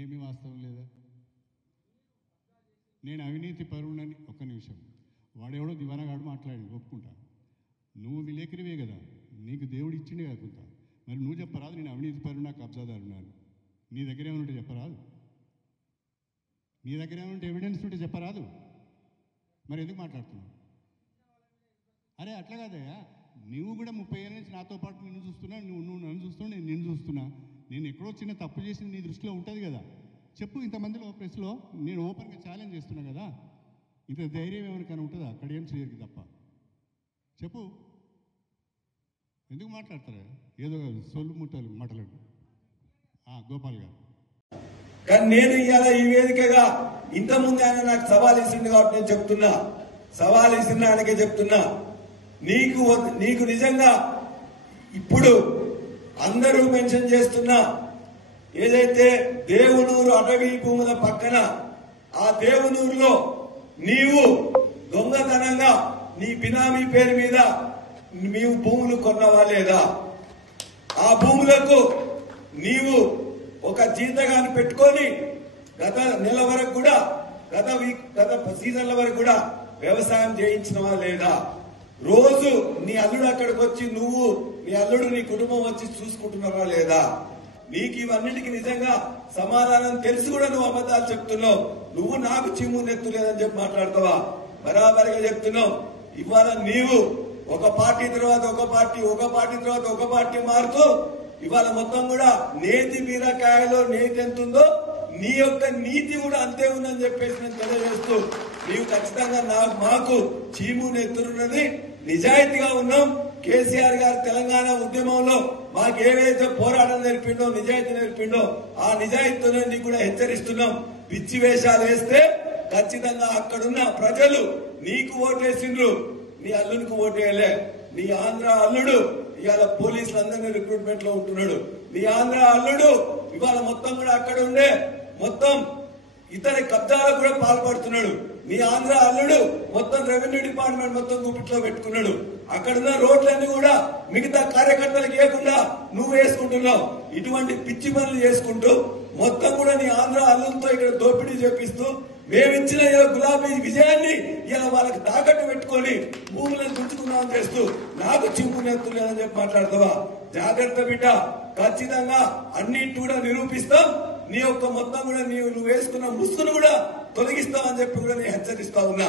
ఏమీ వాస్తవం లేదా? నేను అవినీతి పరుణని ఒక్క నిమిషం, వాడెవడో దివానగాడు మాట్లాడి ఒప్పుకుంటా. నువ్వు విలేకరివే కదా, నీకు దేవుడు ఇచ్చిండే కదా కొంత. మరి నువ్వు చెప్పరాదు నేను అవినీతి పరుణ కబ్జాదారున్నాను? నీ దగ్గర ఏమైనా చెప్పరాదు? నీ దగ్గర ఏమైనా ఎవిడెన్స్ ఉంటే చెప్పరాదు? మరి ఎందుకు మాట్లాడుతున్నావు? అరే అట్లా కాదయ్యా, నువ్వు కూడా 30 ఏళ్ళ నుంచి నాతో పాటు నిన్ను చూస్తున్నా, నువ్వు నన్ను చూస్తున్నా, నేను నిన్ను చూస్తున్నా. నేను ఎక్కడో చిన్న తప్పు చేసి నీ దృష్టిలో ఉంటుంది కదా, చెప్పు. ఇంతమందిలో ప్రెస్లో నేను ఓపెన్గా ఛాలెంజ్ చేస్తున్నా కదా, ఇంత ధైర్యం ఎవరికైనా ఉంటుందా? అక్కడ ఏం చేయరు తప్ప చెప్పు. ఎందుకు మాట్లాడతారా ఏదో సొల్లు ముట్టలు మాటలు? గోపాల్ గారు, కానీ నేను ఇవాళ ఈ వేదికగా ఇంతకుముందు ఆయన నాకు సవాల్ ఇచ్చింది కాబట్టి నేను చెప్తున్నా, సవాల్ ఇచ్చిన ఆయనకే చెప్తున్నా, నీకు నిజంగా ఇప్పుడు అందరూ మెన్షన్ చేస్తున్నా ఏదైతే దేవునూరు అటవీ భూముల పక్కన ఆ దేవునూరులో నీవు దొంగతనంగా నీ బినామీ పేరు మీద నీవు భూములు కొన్నవా లేదా? ఆ భూములకు నీవు ఒక జీతగాన్ని పెట్టుకొని గత నెల వరకు కూడా గత సీజన్ల వరకు కూడా వ్యవసాయం చేయించినవా లేదా? రోజు నీ అల్లుడు అక్కడికి వచ్చి నువ్వు నీ అల్లుడు నీ కుటుంబం వచ్చి చూసుకుంటున్నావా లేదా? నీకు ఇవన్నిటికి నిజంగా సమాధానం తెలిసి కూడా నువ్వు అబద్ధాలు చెప్తున్నావు. నువ్వు నాకు చిమ్ము నెత్తు లేదని చెప్పి మాట్లాడతావా? బరాబరిగా చెప్తున్నావు. ఇవాళ నీవు ఒక పార్టీ తర్వాత ఒక పార్టీ, ఒక పార్టీ తర్వాత ఒక పార్టీ మారుతూ ఇవాళ మొత్తం కూడా నేతి బీరకాయలో నేతి ఎంత ఉందో నీ యొక్క నీతి కూడా అంతే ఉందని చెప్పేసి నేను తెలియజేస్తూ, నీవు ఖచ్చితంగా మాకు చీము నెత్తున్నది, నిజాయితీగా ఉన్నాం. కేసీఆర్ గారు తెలంగాణ ఉద్యమంలో మాకు ఏవైతే పోరాటం నేర్పిండో, నిజాయితీ నేర్పిండో, ఆ నిజాయితీతోనే నీకు కూడా హెచ్చరిస్తున్నాం. పిచ్చి వేషాలు వేస్తే ఖచ్చితంగా అక్కడున్న ప్రజలు నీకు ఓటేసిండ్రు, నీ అల్లునికి ఓటేయలే. నీ ఆంధ్ర అల్లుడు ఇవాళ పోలీసులందరినీ రిక్రూట్మెంట్ లో ఉంటున్నాడు. నీ ఆంధ్ర అల్లుడు ఇవాళ మొత్తం కూడా అక్కడ ఉండే మొత్తం ఇతర కబ్జాలకు కూడా పాల్పడుతున్నాడు. నీ ఆంధ్ర అల్లుడు మొత్తం రెవెన్యూ డిపార్ట్మెంట్ మొత్తం గుప్పిట్లో పెట్టుకున్నాడు. అక్కడున్న రోడ్లన్నీ కూడా మిగతా కార్యకర్తలకు ఇవ్వకుండా నువ్వు వేసుకుంటున్నావు. ఇటువంటి పిచ్చి పనులు చేసుకుంటూ మొత్తం కూడా నీ ఆంధ్ర అల్లులతో ఇక్కడ దోపిడీ చేపిస్తూ మేమిచ్చిన గులాబీ విజయాన్ని ఇలా వాళ్ళకి తాకట్టు పెట్టుకొని భూములను గుంజుకున్నామని చేస్తూ నాకు చింపు నెత్తులేదని చెప్పి మాట్లాడతావా? జాగ్రత్త బిడ్డ, ఖచ్చితంగా అన్నింటి కూడా నిరూపిస్తాం. నీ యొక్క మొత్తం కూడా నువ్వు వేసుకున్న ముసుగును కూడా తొలగిస్తామని చెప్పి కూడా నేను హెచ్చరిస్తా ఉన్నా.